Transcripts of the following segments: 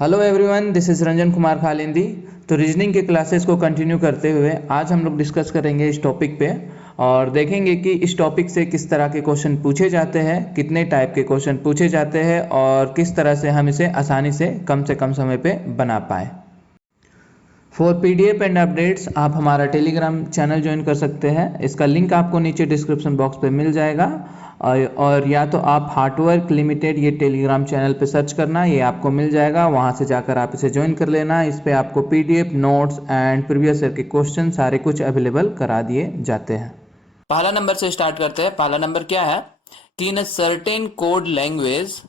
Hello everyone, this is Ranjan Kumar Khalindi. तो reasoning के classes को कंटिन्यू करते हुए आज हम लोग डिस्कस करेंगे इस टॉपिक पे और देखेंगे कि इस टॉपिक से किस तरह के क्वेश्चन पूछे जाते हैं, कितने टाइप के क्वेश्चन पूछे जाते हैं और किस तरह से हम इसे आसानी से कम समय पे बना पाए। फॉर पीडीएफ एंड अपडेट्स आप हमारा टेलीग्राम चैनल ज्वाइन कर सकते हैं। इसका लिंक आपको नीचे डिस्क्रिप्शन बॉक्स पे मिल जाएगा और या तो आप हार्डवर्क लिमिटेड ये टेलीग्राम चैनल पे सर्च करना, ये आपको मिल जाएगा। वहाँ से जाकर आप इसे ज्वाइन कर लेना। इस पे आपको PDF notes and previous year के क्वेश्चन सारे कुछ अवेलेबल करा दिए जाते हैं। पहला नंबर से स्टार्ट करते हैं। पहला नंबर क्या है कि in a certain code language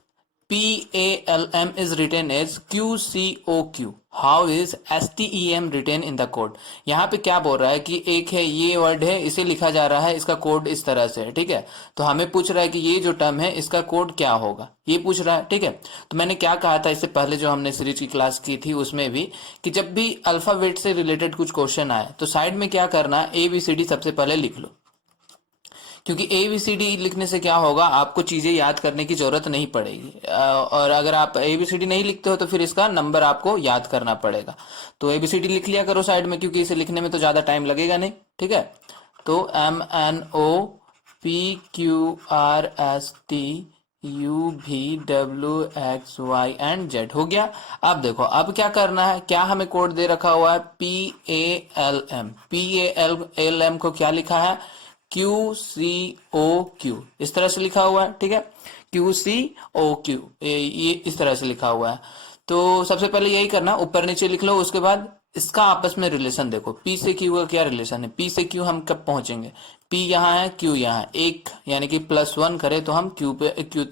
PALM is written as QCOQ. How is STEM written in the code? यहाँ पे क्या बोल रहा है कि एक है ये वर्ड है, इसे लिखा जा रहा है, इसका कोड इस तरह से है। ठीक है, तो हमें पूछ रहा है कि ये जो टर्म है इसका कोड क्या होगा, ये पूछ रहा है। ठीक है, तो मैंने क्या कहा था इससे पहले जो हमने सीरीज की क्लास की थी उसमें भी कि जब भी अल्फाबेट से रिलेटेड कुछ क्वेश्चन आए तो साइड में क्या करना, ABCD सबसे पहले लिख लो, क्योंकि ABCD लिखने से क्या होगा, आपको चीजें याद करने की जरूरत नहीं पड़ेगी। और अगर आप ABCD नहीं लिखते हो तो फिर इसका नंबर आपको याद करना पड़ेगा। तो ABCD लिख लिया करो साइड में, क्योंकि इसे लिखने में तो ज्यादा टाइम लगेगा नहीं। ठीक है, तो MNOPQRSTUVWXY and Z हो गया। अब देखो, अब क्या करना है, क्या हमें कोड दे रखा हुआ है PALM। PALM को क्या लिखा है, QCOQ, इस तरह से लिखा हुआ है। ठीक है, QCOQ ये इस तरह से लिखा हुआ है। तो सबसे पहले यही करना, ऊपर नीचे लिख लो। उसके बाद इसका आपस में रिलेशन देखो, P से Q का क्या रिलेशन है। P से Q हम कब पहुंचेंगे, P यहाँ है, Q यहाँ है, एक यानी कि +1 करे तो हम Q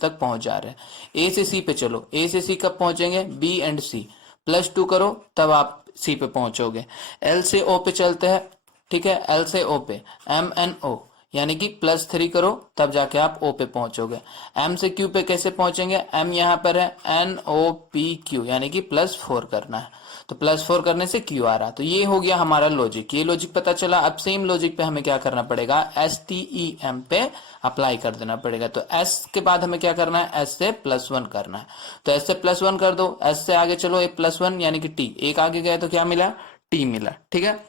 तक पहुंच जा रहे हैं। A से C पे चलो, A से C कब पहुंचेंगे, B एंड C, +2 करो तब आप C पे पहुंचोगे। L से O पे चलते हैं। ठीक है, L से O पे MNO यानी कि +3 करो तब जाके आप O पे पहुंचोगे। M से Q पे कैसे पहुंचेंगे, M यहाँ पर है, NOPQ यानी कि +4 करना है, तो +4 करने से Q आ रहा। तो ये हो गया हमारा लॉजिक, ये लॉजिक पता चला। अब सेम लॉजिक पे हमें क्या करना पड़ेगा, STEM पे अप्लाई कर देना पड़ेगा। तो S के बाद हमें क्या करना है, S से +1 करना है, तो S से +1 कर दो। S से आगे चलो, एक +1 यानी कि T, एक आगे गया तो क्या मिला, T मिला। ठीक है,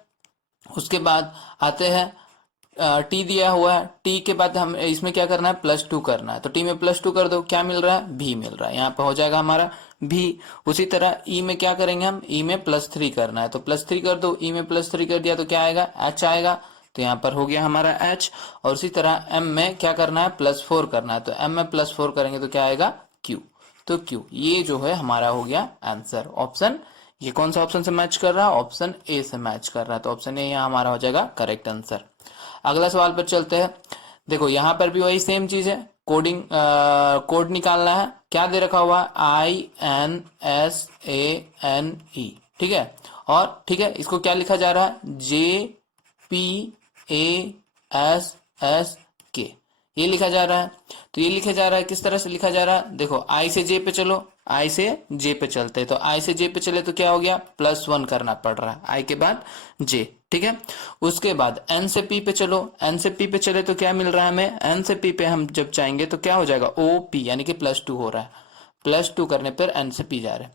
उसके बाद आते हैं, टी दिया हुआ है, टी के बाद हम इसमें क्या करना है, +2 करना है, तो टी में +2 कर दो, क्या मिल रहा है, भी मिल रहा है। यहाँ पे हो जाएगा हमारा भी। उसी तरह ई में क्या करेंगे हम, ई में +3 करना है, तो +3 कर दो। ई में +3 कर दिया तो क्या आएगा, एच आएगा, तो यहाँ पर हो गया हमारा एच। और उसी तरह एम में क्या करना है, +4 करना है, तो एम में +4 करेंगे तो क्या आएगा, क्यू। तो क्यू, ये जो है हमारा हो गया आंसर। ऑप्शन, ये कौन सा ऑप्शन से मैच कर रहा है, ऑप्शन ए से मैच कर रहा है, तो ऑप्शन ए यहाँ हमारा हो जाएगा करेक्ट आंसर। अगला सवाल पर चलते हैं। देखो यहाँ पर भी वही सेम चीज है, कोडिंग कोड निकालना है। क्या दे रखा हुआ है, INSANE। ठीक है, और ठीक है, इसको क्या लिखा जा रहा है, JPASSK, ये लिखा जा रहा है। तो ये लिखा जा रहा है, किस तरह से लिखा जा रहा है, देखो आई से जे पे चलो, आई से जे पे चलते हैं, तो आई से जे पे चले तो क्या हो गया, +1 करना पड़ रहा है, आई के बाद जे। ठीक है, उसके बाद एन से पी पे चलो, एन से पी पे चले तो क्या मिल रहा है हमें, एन से पी पे हम जब चाहेंगे तो क्या हो जाएगा, OP यानी कि +2 हो रहा है, +2 करने पर एन से पी जा रहे हैं।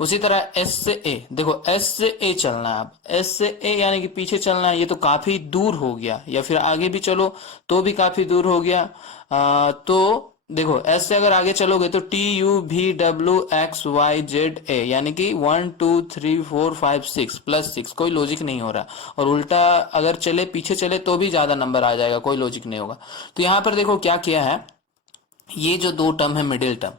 उसी तरह एस से ए, देखो एस से ए चलना है, अब एस से ए यानी कि पीछे चलना है, ये तो काफी दूर हो गया, या फिर आगे भी चलो तो भी काफी दूर हो गया। तो देखो एस से अगर आगे चलोगे तो TUVWXYZA यानी कि 1 2 3 4 5 6 +6, कोई लॉजिक नहीं हो रहा। और उल्टा अगर चले, पीछे चले तो भी ज्यादा नंबर आ जाएगा, कोई लॉजिक नहीं होगा। तो यहाँ पर देखो क्या किया है, ये जो दो टर्म है मिडिल टर्म,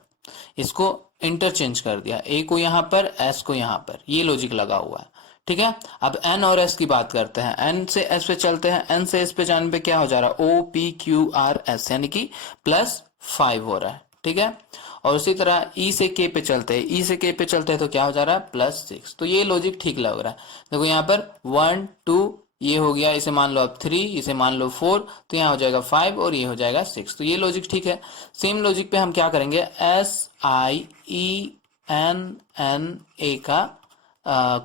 इसको इंटरचेंज कर दिया, ए को यहाँ पर, एस को यहाँ पर, ये लॉजिक लगा हुआ है। ठीक है, अब एन और एस की बात करते हैं। एन से एस पे चलते हैं, एन से एस पे जाने पे क्या हो जा रहा है, OPQRS यानी कि +5 हो रहा है। ठीक है, और उसी तरह ई से के पे चलते हैं, ई से के पे चलते हैं तो क्या हो जा रहा है, +6। तो ये लॉजिक ठीक लग रहा है। देखो यहाँ पर 1 2 ये हो गया, इसे मान लो अब 3, इसे मान लो 4, तो यहाँ हो जाएगा 5 और ये हो जाएगा 6, तो ये लॉजिक ठीक है। सेम लॉजिक पे हम क्या करेंगे, SIENNA का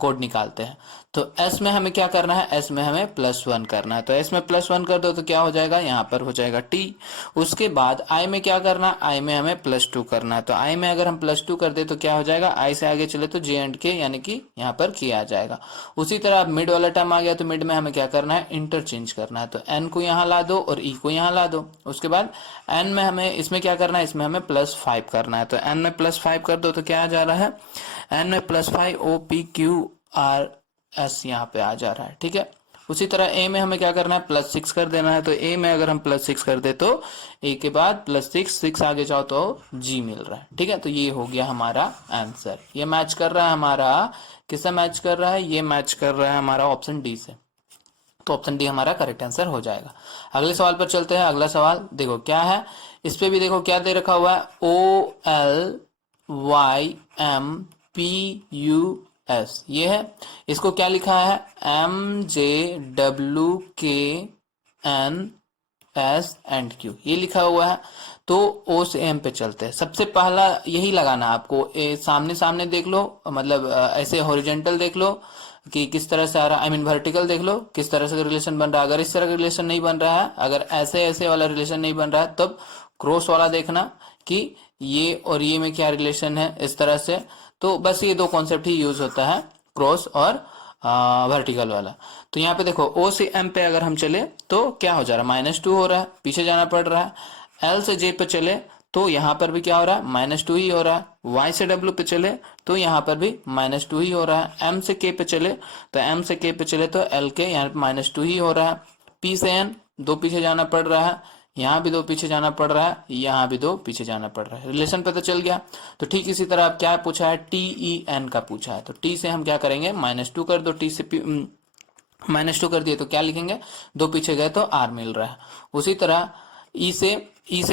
कोड निकालते हैं। तो s में हमें क्या करना है, s में हमें +1 करना है, तो s में +1 कर दो तो क्या हो जाएगा, यहाँ पर हो जाएगा t। उसके बाद i में क्या करना है, i में हमें +2 करना है, तो i में अगर हम +2 कर दे तो क्या हो जाएगा, i से आगे चले तो j एंड k यानी कि यहाँ पर k आ जाएगा। उसी तरह अब मिड वाला टर्म आ गया तो मिड में हमें क्या करना है, इंटरचेंज करना है, तो n को यहाँ ला दो और e को यहाँ ला दो। उसके बाद n में हमें इसमें क्या करना है, इसमें हमें +5 करना है, तो n में +5 कर दो तो क्या आ जा रहा है, n में +5 OPQR S यहाँ पे आ जा रहा है, ठीक है। उसी तरह a में हमें क्या करना है, +6 कर देना है, तो a में अगर हम +6 कर दे तो a के बाद +6 आगे जाओ तो g मिल रहा है, ठीक है। तो ये हो गया हमारा आंसर। ये मैच कर रहा है हमारा, किससे मैच कर रहा है, ये मैच कर रहा है हमारा ऑप्शन डी से, तो ऑप्शन डी हमारा करेक्ट आंसर हो जाएगा। अगले सवाल पर चलते हैं। अगला सवाल देखो क्या है, इस पे भी देखो क्या दे रखा हुआ है, OLYMPUS, ये है। इसको क्या लिखा है, MJWKNS ये लिखा हुआ है। तो ओ से एम पे चलते हैं। सबसे पहला यही लगाना है आपको, सामने सामने देख लो, मतलब ऐसे हॉरिजेंटल देख लो कि किस तरह से आ रहा है, आई मीन वर्टिकल देख लो किस तरह से रिलेशन बन रहा है। अगर इस तरह का रिलेशन नहीं बन रहा है, अगर ऐसे ऐसे वाला रिलेशन नहीं बन रहा है, तब क्रॉस वाला देखना कि ये और ये में क्या रिलेशन है, इस तरह से। तो बस ये दो कॉन्सेप्ट ही यूज होता है, क्रॉस और वर्टिकल वाला। तो यहाँ पे देखो ओ से एम पे अगर हम चले तो क्या हो जा रहा है, -2 हो रहा है, पीछे जाना पड़ रहा है। एल से जे पे चले तो यहाँ पर भी क्या हो रहा है, -2 ही हो रहा है। वाई से डब्ल्यू पे चले तो यहाँ पर भी -2 ही हो रहा है। एम से के पे चले तो एम से के पे चले तो एल के यहाँ पे -2 ही हो रहा है। पी से एन दो पीछे जाना पड़ रहा है, यहाँ भी दो पीछे जाना पड़ रहा है, यहाँ भी दो पीछे जाना पड़ रहा है। रिलेशन पे तो चल गया। तो ठीक इसी तरह अब क्या पूछा है, टी ई एन का पूछा है, तो टी से हम क्या करेंगे, -2 कर दो, टी से -2 कर दिए तो क्या लिखेंगे, दो पीछे गए तो आर मिल रहा है। उसी तरह ई से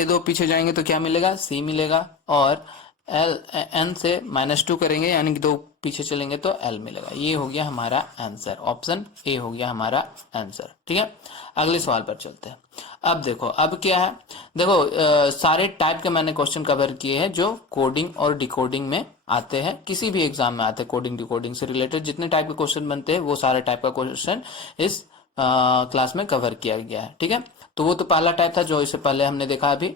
दो पीछे जाएंगे तो क्या मिलेगा, सी मिलेगा। और एल एन से -2 करेंगे यानी कि दो पीछे चलेंगे तो एल मिलेगा। ये हो गया हमारा आंसर, ऑप्शन ए हो गया हमारा आंसर, ठीक है। अगले सवाल पर चलते हैं। अब देखो अब क्या है, देखो सारे टाइप के मैंने क्वेश्चन कवर किए हैं जो कोडिंग और डिकोडिंग में आते हैं, किसी भी एग्जाम में आते हैं। कोडिंग डिकोडिंग से रिलेटेड जितने टाइप के क्वेश्चन बनते हैं वो सारे टाइप का क्वेश्चन इस क्लास में कवर किया गया है, ठीक है। तो वो तो पहला टाइप था जो इससे पहले हमने देखा अभी।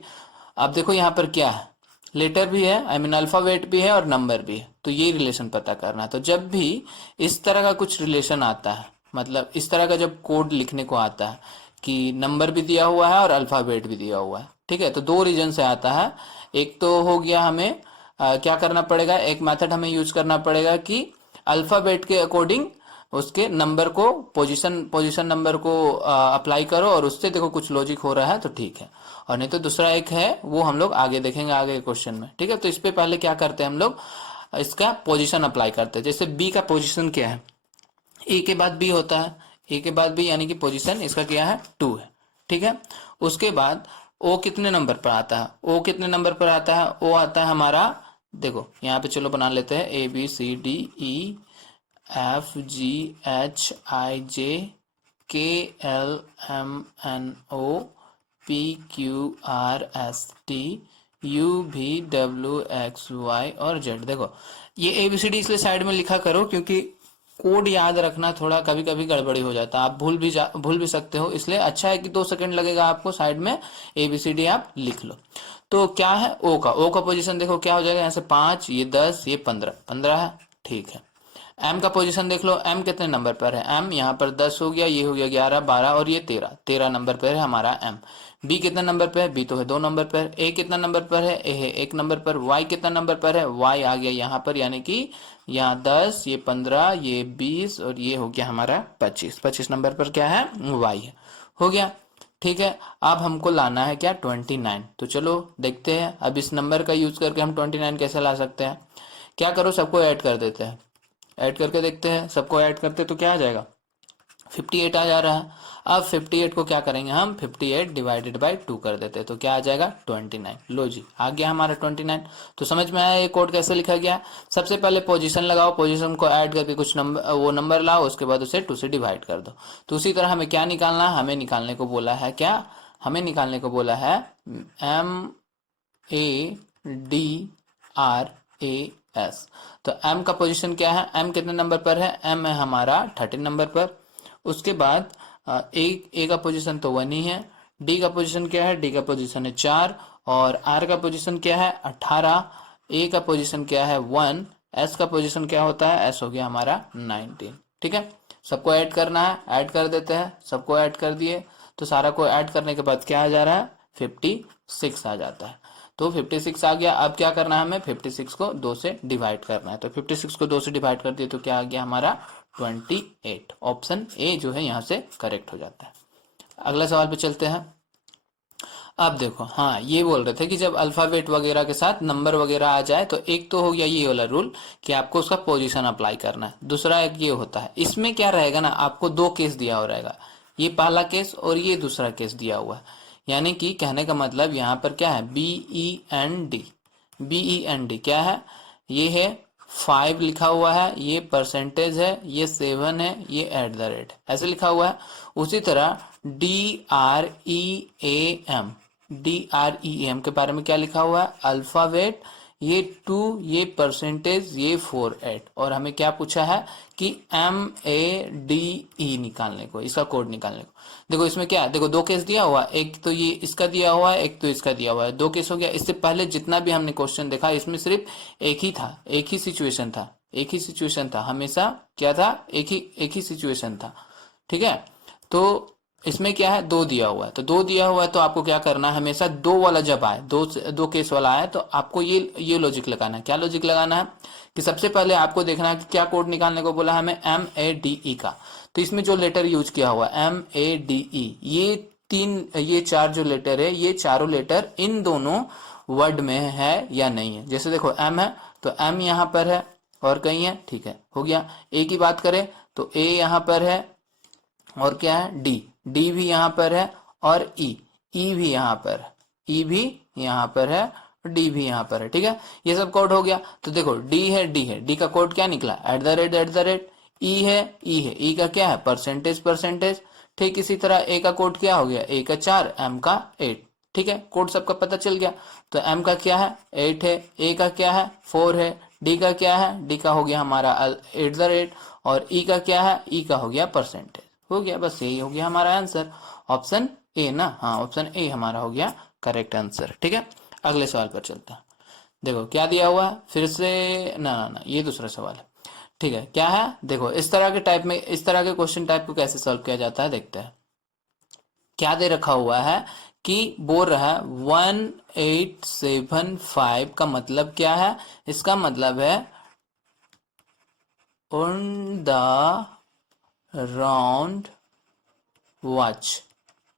अब देखो यहाँ पर क्या है, लेटर भी है, आई मीन अल्फाबेट भी है और नंबर भी है, तो ये रिलेशन पता करना है। तो जब भी इस तरह का कुछ रिलेशन आता है, मतलब इस तरह का जब कोड लिखने को आता है कि नंबर भी दिया हुआ है और अल्फाबेट भी दिया हुआ है, ठीक है, तो दो रीजन से आता है। एक तो हो गया हमें क्या करना पड़ेगा, एक मेथड हमें यूज करना पड़ेगा कि अल्फाबेट के अकॉर्डिंग उसके नंबर को पोजीशन नंबर को अप्लाई करो और उससे देखो कुछ लॉजिक हो रहा है तो ठीक है। और नहीं तो दूसरा एक है वो हम लोग आगे देखेंगे आगे क्वेश्चन में, ठीक है। तो इस पे पहले क्या करते हैं हम लोग, इसका पोजीशन अप्लाई करते हैं। जैसे बी का पोजीशन क्या है, ए के बाद बी होता है, ए के बाद बी यानी कि पोजीशन इसका क्या है, 2 है, ठीक है। उसके बाद ओ कितने नंबर पर आता है, ओ कितने नंबर पर आता है, ओ आता है हमारा, देखो यहाँ पे चलो बना लेते हैं, ABCDEFGHIJKLMNOPQRSTUVWXY और जेड। देखो ये ABCD इसलिए साइड में लिखा करो क्योंकि कोड याद रखना थोड़ा कभी कभी गड़बड़ी हो जाता है, आप भूल भी सकते हो, इसलिए अच्छा है कि 2 सेकंड लगेगा आपको, साइड में ABCD आप लिख लो। तो क्या है, ओ का पोजीशन देखो क्या हो जाएगा, यहाँ से 5, ये 10, ये 15 है, ठीक है। एम का पोजीशन देख लो, एम कितने नंबर पर है, एम यहाँ पर 10 हो गया, ये हो गया 11, 12 और ये 13 नंबर पर है हमारा एम। बी कितने नंबर पर है, बी तो है 2 नंबर पर। ए कितना नंबर पर है, ए है 1 नंबर पर। वाई कितना नंबर पर है, वाई आ गया यहाँ पर, यानी कि यहाँ 10, ये 15, ये 20 और ये हो गया हमारा 25 नंबर पर क्या है, वाई है, हो गया, ठीक है। अब हमको लाना है क्या, 29। तो चलो देखते हैं अब इस नंबर का यूज करके हम 29 कैसे ला सकते हैं। क्या करो, सबको ऐड कर देते हैं, ऐड करके देखते हैं, सबको ऐड करते तो क्या आ जाएगा, 58 आ जा रहा है। अब 58 को क्या करेंगे हम, 58 डिवाइडेड बाई 2 कर देते हैं तो क्या आ जाएगा, 29। लो जी आ गया हमारा 29। तो समझ में आया ये कोड कैसे लिखा गया। सबसे पहले पोजीशन लगाओ, पोजीशन को ऐड करके कुछ नंबर वो नंबर लाओ, उसके बाद उसे 2 से डिवाइड कर दो। तो उसी तरह हमें क्या निकालना है, हमें निकालने को बोला है क्या, हमें निकालने को बोला है MADRA एस। तो एम का पोजीशन क्या है, एम कितने नंबर पर है, एम है हमारा 13 नंबर पर। उसके बाद ए का पोजीशन तो 1 ही है। डी का पोजीशन क्या है, डी का पोजीशन है 4। और आर का पोजीशन क्या है 18। ए का पोजीशन क्या है 1। एस का पोजीशन क्या होता है, एस हो गया हमारा 19। ठीक है, सबको ऐड करना है, ऐड कर देते हैं, सबको ऐड कर दिए। तो सारा को ऐड करने के बाद क्या आ जा रहा है, 56 आ जाता है। तो 56 आ गया। अब क्या करना है, हमें 56 को 2 से डिवाइड करना है। तो 56 को 2 से डिवाइड कर दिए तो क्या आ गया हमारा 28। ऑप्शन ए जो है यहाँ से करेक्ट हो जाता है। अगला सवाल पे चलते हैं। अब देखो, हाँ ये बोल रहे थे कि जब अल्फाबेट वगैरह के साथ नंबर वगैरह आ जाए तो एक तो हो गया ये वाला रूल कि आपको उसका पोजीशन अप्लाई करना है। दूसरा एक ये होता है, इसमें क्या रहेगा ना, आपको 2 केस दिया हो रहेगा, ये पहला केस और ये दूसरा केस दिया हुआ है। यानी कि कहने का मतलब यहाँ पर क्या है, BEND। BEND क्या है, ये है 5 लिखा हुआ है, ये परसेंटेज है, ये 7 है, ये @ ऐसे लिखा हुआ है। उसी तरह DREAM, DREAM के बारे में क्या लिखा हुआ है, अल्फाबेट, ये 2, ये परसेंटेज, ये 48। और हमें क्या पूछा है कि MADE निकालने को, इसका कोड निकालने को। देखो इसमें क्या है, देखो 2 केस दिया हुआ है, एक तो ये इसका दिया हुआ है, एक तो इसका दिया हुआ है, 2 केस हो गया। इससे पहले जितना भी हमने क्वेश्चन देखा इसमें सिर्फ एक ही था, एक ही सिचुएशन था, एक ही सिचुएशन था, हमेशा क्या था, एक ही सिचुएशन था। ठीक है, तो इसमें क्या है, 2 दिया हुआ है। तो 2 दिया हुआ है तो आपको क्या करना है, हमेशा 2 वाला जब आए, 2 केस वाला आए तो आपको ये लॉजिक लगाना है। क्या लॉजिक लगाना है कि सबसे पहले आपको देखना है कि क्या कोड निकालने को बोला है हमें, MADE का। तो इसमें जो लेटर यूज किया हुआ है MADE, ये 4 जो लेटर है, ये चारों लेटर इन दोनों वर्ड में है या नहीं है। जैसे देखो M है तो M यहाँ पर है और कहीं है, ठीक है, हो गया। A की बात करें तो A यहाँ पर है और क्या है, डी भी यहाँ पर है और ई भी यहाँ पर है, ई भी यहाँ पर है, डी भी यहाँ पर है। ठीक है, ये सब कोड हो गया। तो देखो डी है, डी का कोड क्या निकला, @ ई है, ई का क्या है, परसेंटेज। ठीक इसी तरह ए का कोड क्या हो गया, ए का 4, एम का 8। ठीक है, कोड सबका पता चल गया। तो एम का क्या है 8 है, ए का क्या है 4 है, डी का क्या है, डी का हो गया हमारा @ और ई का क्या है, ई का हो गया परसेंटेज। हो गया, बस यही हो गया हमारा आंसर, ऑप्शन ए ना, हाँ ऑप्शन ए हमारा हो गया करेक्ट आंसर। ठीक है, अगले सवाल पर चलते हैं। देखो क्या दिया हुआ है, फिर से ना ये दूसरा सवाल है। ठीक है, क्या है, देखो इस तरह के टाइप में, इस तरह के क्वेश्चन टाइप को कैसे सॉल्व किया जाता है देखते हैं। क्या दे रखा हुआ है कि बोल रहा है 1875 का मतलब क्या है, इसका मतलब है ऑन द राउंड वॉच।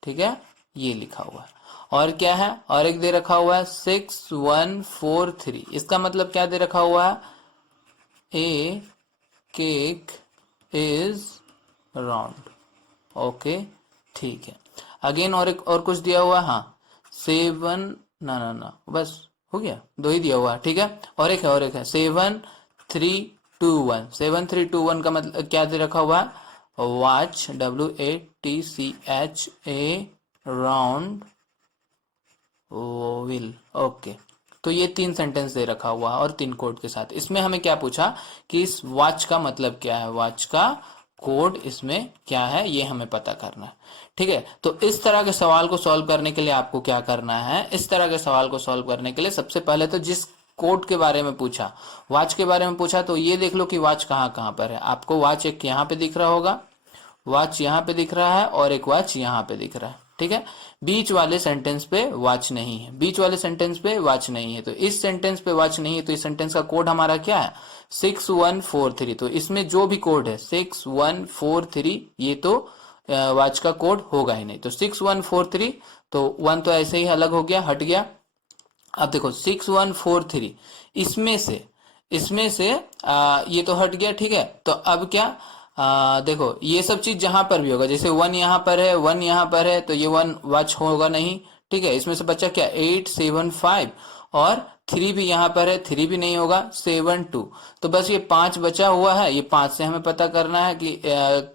ठीक है, ये लिखा हुआ है। और क्या है, और एक दे रखा हुआ है 6143, इसका मतलब क्या दे रखा हुआ है, ए केक इज राउंड। ओके ठीक है, अगेन और एक और कुछ दिया हुआ है, हाँ 7 ना बस हो गया, 2 ही दिया हुआ है। ठीक है, और एक है 7321। 7321 का मतलब क्या दे रखा हुआ है, watch, WATCHA round will. Okay, तो ये 3 सेंटेंस दे रखा हुआ है और 3 कोड के साथ। इसमें हमें क्या पूछा कि इस वॉच का मतलब क्या है, वॉच का कोड इसमें क्या है, ये हमें पता करना है। ठीक है, तो इस तरह के सवाल को सॉल्व करने के लिए आपको क्या करना है, इस तरह के सवाल को सॉल्व करने के लिए सबसे पहले तो जिस कोड के बारे में पूछा, वॉच के बारे में पूछा, तो ये देख लो कि वॉच कहाँ पर है। आपको वॉच एक यहाँ पे दिख रहा होगा, वॉच यहाँ पे दिख रहा है और एक वॉच यहाँ पे दिख रहा है। ठीक है, बीच वाले सेंटेंस पे वॉच नहीं है, बीच वाले सेंटेंस पे वॉच नहीं है। तो इस सेंटेंस पे वॉच नहीं है, तो इस सेंटेंस का कोड हमारा क्या है 6143। तो इसमें जो भी कोड है 6143, ये तो वॉच का कोड होगा ही नहीं। तो 6143, तो 1 तो ऐसे ही अलग हो गया, हट गया। अब देखो 6143, इसमें से ये तो हट गया। ठीक है, तो अब क्या, देखो ये सब चीज जहां पर भी होगा, जैसे 1 यहाँ पर है, 1 यहाँ पर है, तो ये 1 वॉच होगा नहीं। ठीक है, इसमें से बच्चा क्या 875 और 3 भी यहाँ पर है, 3 भी नहीं होगा, 72। तो बस ये 5 बचा हुआ है, ये 5 से हमें पता करना है कि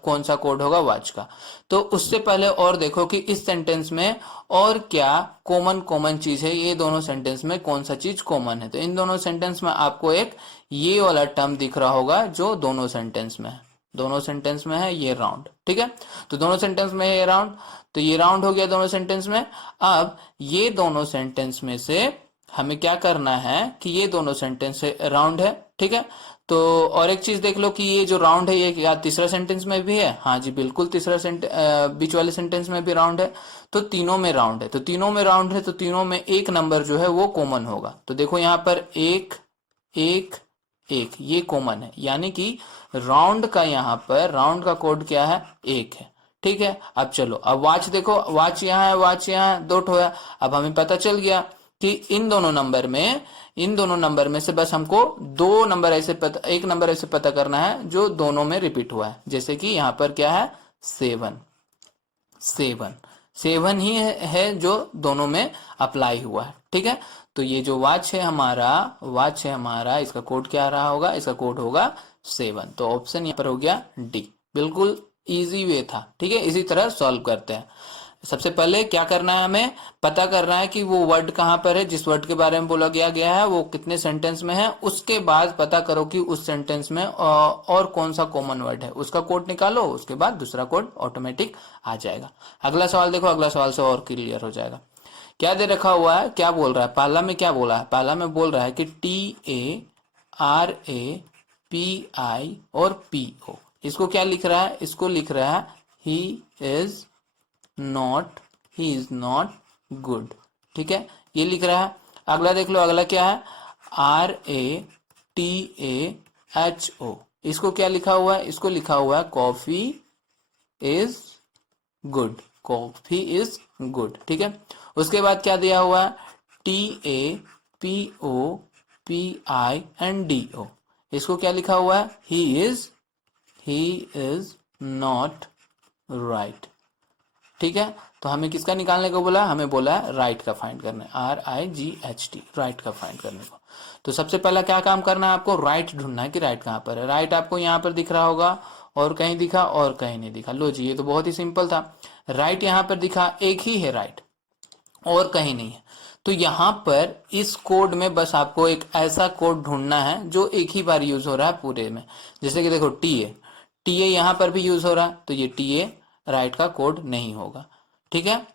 कौन सा कोड होगा वॉच का। तो उससे पहले और देखो कि इस सेंटेंस में और क्या कॉमन चीज है, ये दोनों सेंटेंस में कौन सा चीज कॉमन है। तो इन दोनों सेंटेंस में आपको एक ये वाला टर्म दिख रहा होगा जो दोनों सेंटेंस में है, दोनों सेंटेंस में है ये राउंड, ठीक है। तो दोनों सेंटेंस में है ये राउंड, तो ये राउंड हो गया दोनों सेंटेंस में। अब ये दोनों सेंटेंस में से हमें क्या करना है कि ये दोनों सेंटेंस राउंड है, ठीक है। तो और एक चीज देख लो कि ये जो राउंड है ये क्या तीसरा सेंटेंस में भी है? हाँ जी बिल्कुल, तीसरा बीच वाले सेंटेंस में भी राउंड है। तो तीनों में राउंड है, तो तीनों में राउंड है, तो तीनों में एक नंबर जो है वो कॉमन होगा। तो देखो यहाँ पर एक एक एक ये कॉमन है, यानी कि राउंड का यहाँ पर राउंड का कोड क्या है? एक है, ठीक है। अब चलो, अब वाच देखो, वाच यहाँ है, वाच यहाँ है, दो ठो है। अब हमें पता चल गया कि इन दोनों नंबर में से बस हमको दो नंबर ऐसे पता, एक नंबर ऐसे पता करना है जो दोनों में रिपीट हुआ है। जैसे कि यहाँ पर क्या है? 7 7 7 ही है जो दोनों में अप्लाई हुआ है, ठीक है। तो ये जो वाच है हमारा, इसका कोड क्या रहा होगा? इसका कोड होगा 7। तो ऑप्शन यहाँ पर हो गया डी। बिल्कुल इजी वे था, ठीक है। इसी तरह सॉल्व करते हैं। सबसे पहले क्या करना है? हमें पता करना है कि वो वर्ड कहाँ पर है, जिस वर्ड के बारे में बोला गया है वो कितने सेंटेंस में है। उसके बाद पता करो कि उस सेंटेंस में और कौन सा कॉमन वर्ड है, उसका कोड निकालो, उसके बाद दूसरा कोड ऑटोमेटिक आ जाएगा। अगला सवाल देखो, अगला सवाल से और क्लियर हो जाएगा। क्या दे रखा हुआ है, क्या बोल रहा है? पहला में क्या बोला है? पहला में बोल रहा है कि TARAPI और PO, इसको क्या लिख रहा है? इसको लिख रहा है ही इज नॉट गुड, ठीक है, ये लिख रहा है। अगला देख लो, अगला क्या है? RATAHO, इसको क्या लिखा हुआ है? इसको लिखा हुआ है coffee is good, coffee is good, ठीक है। उसके बाद क्या दिया हुआ है? TAPOPI&DO, इसको क्या लिखा हुआ है? ही इज नॉट राइट, ठीक है। तो हमें किसका निकालने को बोला? हमें बोला है राइट का फाइंड करना है, RIGHT, राइट का फाइंड करने को। तो सबसे पहला क्या काम करना है? आपको राइट ढूंढना है कि राइट कहाँ पर है। राइट आपको यहाँ पर दिख रहा होगा, और कहीं दिखा और कहीं नहीं दिखा। लो जी, ये तो बहुत ही सिंपल था। राइट यहाँ पर दिखा, एक ही है राइट, और कहीं नहीं है। तो यहाँ पर इस कोड में बस आपको एक ऐसा कोड ढूंढना है जो एक ही बार यूज हो रहा है पूरे में। जैसे कि देखो TA यहाँ पर भी यूज हो रहा है, तो ये TA राइट का कोड नहीं होगा, ठीक है।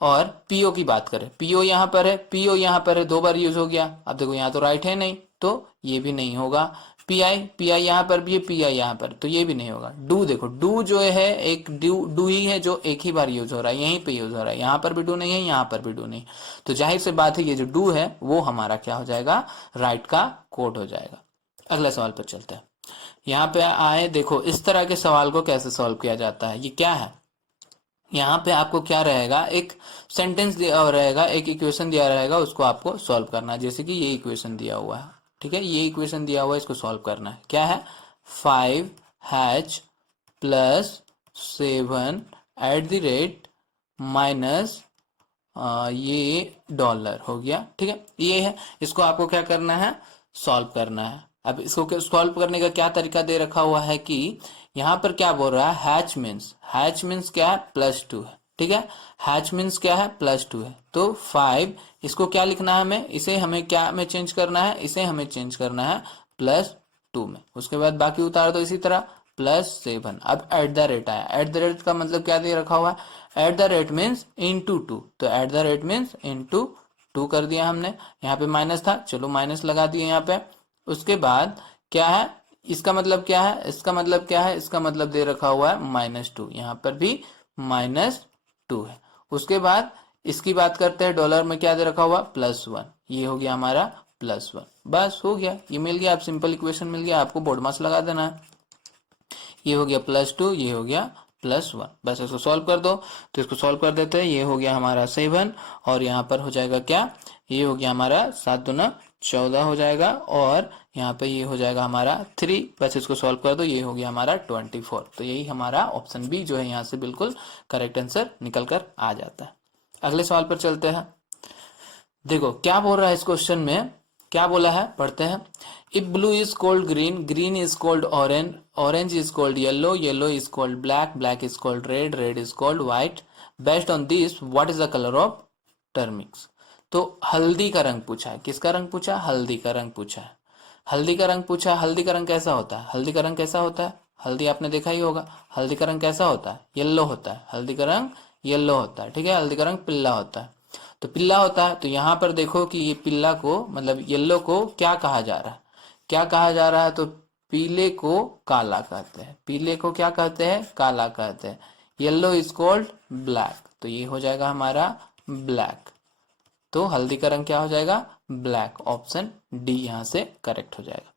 और PO की बात करें, PO यहाँ पर है, PO यहाँ पर है, दो बार यूज हो गया। अब देखो यहाँ तो राइट है नहीं, तो ये भी नहीं होगा। PI यहाँ पर भी है, PI यहाँ पर, तो ये भी नहीं होगा। डू देखो, डू जो है एक डू ही है जो एक ही बार यूज हो रहा है, यहीं पे यूज हो रहा है। यहाँ पर भी डू नहीं है, यहाँ पर भी डू नहीं, तो जाहिर सी बात है ये जो डू है वो हमारा क्या हो जाएगा? राइट का कोड हो जाएगा। अगले सवाल पर चलते हैं। यहाँ पे आए, देखो इस तरह के सवाल को कैसे सॉल्व किया जाता है। ये क्या है? यहाँ पे आपको क्या रहेगा? एक सेंटेंस दिया रहेगा, एक इक्वेशन दिया रहेगा, उसको आपको सॉल्व करना है। जैसे कि ये इक्वेशन दिया हुआ है, ठीक है, ये इक्वेशन दिया हुआ है, इसको सॉल्व करना है। क्या है? 5H + 7 @ माइनस ये डॉलर हो गया, ठीक है, ये है। इसको आपको क्या करना है? सॉल्व करना है। अब इसको सॉल्व करने का क्या तरीका दे रखा हुआ है कि यहाँ पर क्या बोल रहा है? हैच मीन्स क्या है? +2 है, ठीक है। हैच मीन्स क्या है? +2 है। तो 5, इसको क्या लिखना है हमें? इसे हमें क्या में चेंज करना है? इसे हमें चेंज करना है +2 में। उसके बाद बाकी उतार दो इसी तरह, +7। अब @ आया। @ का मतलब क्या दे रखा हुआ है? @ मीन्स ×2, तो @ मीन्स ×2 कर दिया हमने। यहाँ पे माइनस था, चलो माइनस लगा दिए यहाँ पे। उसके बाद क्या है? इसका मतलब क्या है? इसका मतलब क्या है? इसका मतलब दे रखा हुआ है -2, यहाँ पर भी -2 है। उसके बाद इसकी बात करते हैं, डॉलर में क्या दे रखा हुआ? +1, ये हो गया हमारा +1। बस हो गया, ये मिल गया। आप सिंपल इक्वेशन मिल गया, आपको बोर्ड मास लगा देना है। ये हो गया +2, ये हो गया +1। बस इसको सॉल्व कर दो। तो इसको सॉल्व कर देते हैं। ये हो गया हमारा 7, और यहाँ पर हो जाएगा क्या? ये हो गया हमारा 7 दूना 14 हो जाएगा, और यहाँ पे ये हो जाएगा हमारा 3। बस इसको सॉल्व कर दो, ये हो गया हमारा 24। तो यही हमारा ऑप्शन बी जो है यहाँ से बिल्कुल करेक्ट आंसर निकल कर आ जाता है। अगले सवाल पर चलते हैं। देखो क्या बोल रहा है इस क्वेश्चन में, क्या बोला है, पढ़ते हैं। If blue is called green, green is called orange, orange is called yellow, yellow is called black, black is called red, red is called white. Based on this what is the colour of Termux. तो हल्दी का रंग पूछा है। किसका रंग पूछा? हल्दी का रंग पूछा है। हल्दी का रंग पूछा, हल्दी का रंग कैसा होता है? हल्दी का रंग कैसा होता है? हल्दी आपने देखा ही होगा। हल्दी का रंग कैसा होता है? येलो होता है। हल्दी का रंग येलो होता है, ठीक है। हल्दी का रंग पीला होता है। तो पीला होता है, तो यहाँ पर देखो कि ये पीला को मतलब येलो को क्या कहा जा रहा है? क्या कहा जा रहा है? तो पीले को काला कहते हैं। पीले को क्या कहते हैं? काला कहते हैं। येलो इज कॉल्ड ब्लैक, तो ये हो जाएगा हमारा ब्लैक। तो हल्दी का रंग क्या हो जाएगा? ब्लैक। ऑप्शन डी यहां से करेक्ट हो जाएगा।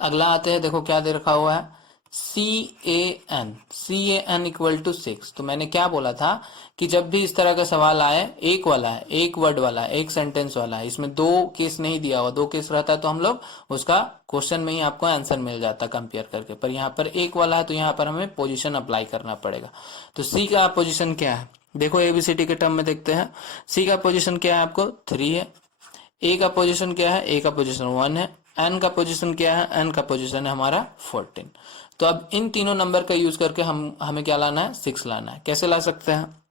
अगला आते हैं, देखो क्या दे रखा हुआ है, CAN इक्वल टू 6। तो मैंने क्या बोला था कि जब भी इस तरह का सवाल आए, एक वाला है, एक वर्ड वाला है, एक सेंटेंस वाला है, इसमें दो केस नहीं दिया हुआ, दो केस रहता है तो हम लोग उसका क्वेश्चन में ही आपको आंसर मिल जाता कंपेयर करके। पर यहाँ पर एक वाला है तो यहाँ पर हमें पोजीशन अप्लाई करना पड़ेगा। तो सी का पोजीशन क्या है? देखो ABCD के टर्म में देखते हैं। सी का पोजीशन क्या है? आपको 3 है। ए का पोजीशन क्या है? ए का पोजीशन 1 है। एन का पोजीशन क्या है? एन का पोजीशन है हमारा 14। तो अब इन तीनों नंबर का यूज करके हमें क्या लाना है? 6 लाना है। कैसे ला सकते हैं?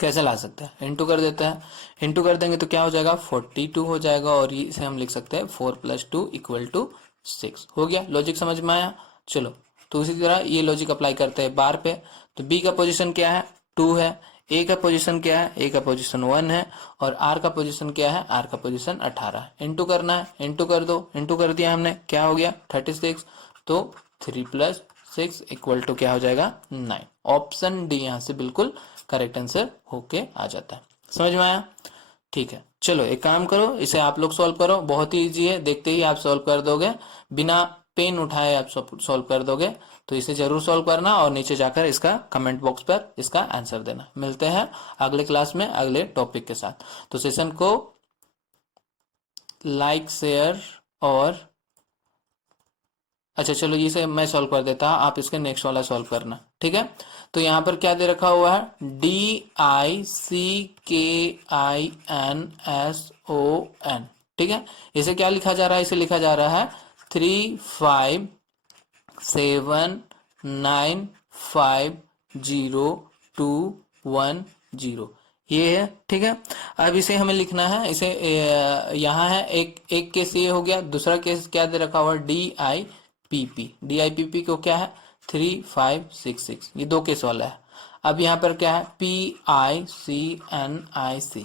कैसे ला सकते हैं? इंटू कर देते हैं। इंटू कर देंगे तो क्या हो जाएगा? 42 हो जाएगा, और इसे हम लिख सकते हैं 4 + 2 = 6। हो गया। लॉजिक समझ में आया? चलो, तो उसी तरह ये लॉजिक अप्लाई करते हैं बार पे। तो बी का पोजीशन क्या है? 2 है। ए का पोजीशन क्या है? ए का पोजीशन 1 है। और आर का पोजीशन क्या है? आर का पोजीशन 18 है। इंटू करना है, इंटू कर दो। इंटू कर दिया हमने, क्या हो गया? 36। तो 3 + 6 = क्या हो जाएगा? 9। ऑप्शन डी यहाँ से बिल्कुल करेक्ट आंसर होके आ जाता है। समझ में आया? ठीक है, चलो एक काम करो, इसे आप लोग सॉल्व करो। बहुत ही इजी है, देखते ही आप सॉल्व कर दोगे, बिना पेन उठाए आप सॉल्व कर दोगे। तो इसे जरूर सॉल्व करना और नीचे जाकर इसका कमेंट बॉक्स पर इसका आंसर देना। मिलते हैं अगले क्लास में अगले टॉपिक के साथ। तो सेशन को लाइक, शेयर और अच्छा चलो, इसे मैं सॉल्व कर देता हूँ, आप इसके नेक्स्ट वाला सॉल्व करना, ठीक है। तो यहाँ पर क्या दे रखा हुआ है? DICKINSON, ठीक है। इसे क्या लिखा जा रहा है? इसे लिखा जा रहा है 3579502110, ये है, ठीक है। अब इसे हमें लिखना है, इसे यहाँ है एक केस ये हो गया। दूसरा केस क्या दे रखा हुआ? DIPP को क्या है? 3566, ये दो केस वाला है। अब यहाँ पर क्या है? PICNIC,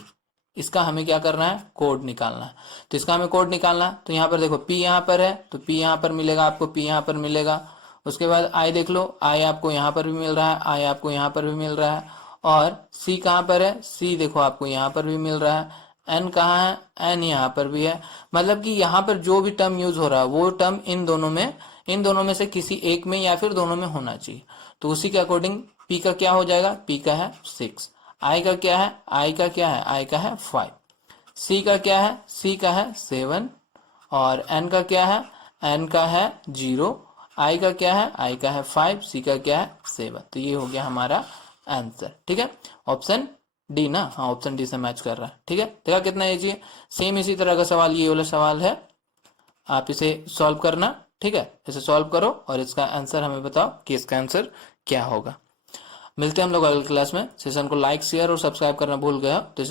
इसका हमें क्या करना है? कोड निकालना है। तो इसका हमें कोड निकालना है। तो यहाँ पर देखो, P यहाँ पर है तो P यहाँ पर मिलेगा आपको, P यहाँ पर मिलेगा। उसके बाद I देख लो, I आपको यहाँ पर भी मिल रहा है, I आपको यहाँ पर भी मिल रहा है। और C कहाँ पर है? C देखो आपको यहाँ पर भी मिल रहा है। N कहाँ है? N यहाँ पर भी है। मतलब कि यहाँ पर जो भी टर्म यूज हो रहा है वो टर्म इन दोनों में से किसी एक में या फिर दोनों में होना चाहिए। तो उसी के अकॉर्डिंग P का क्या हो जाएगा? P का है 6। I का क्या है? I का क्या है? I का है 5। C का क्या है? C का है 7। और N का क्या है? N का है 0। I का क्या है? I का है 5। C का क्या है? 7। तो ये हो गया हमारा आंसर, ठीक है। ऑप्शन डी ना, हाँ ऑप्शन डी से मैच कर रहा है, ठीक है। देखा कितना इजी है। सेम इसी तरह का सवाल ये वाला सवाल है, आप इसे सॉल्व करना, ठीक है। इसे सॉल्व करो और इसका आंसर हमें बताओ कि इसका आंसर क्या होगा। मिलते हैं हम लोग अगली क्लास में। सेशन को लाइक, शेयर और सब्सक्राइब करना भूल गया तो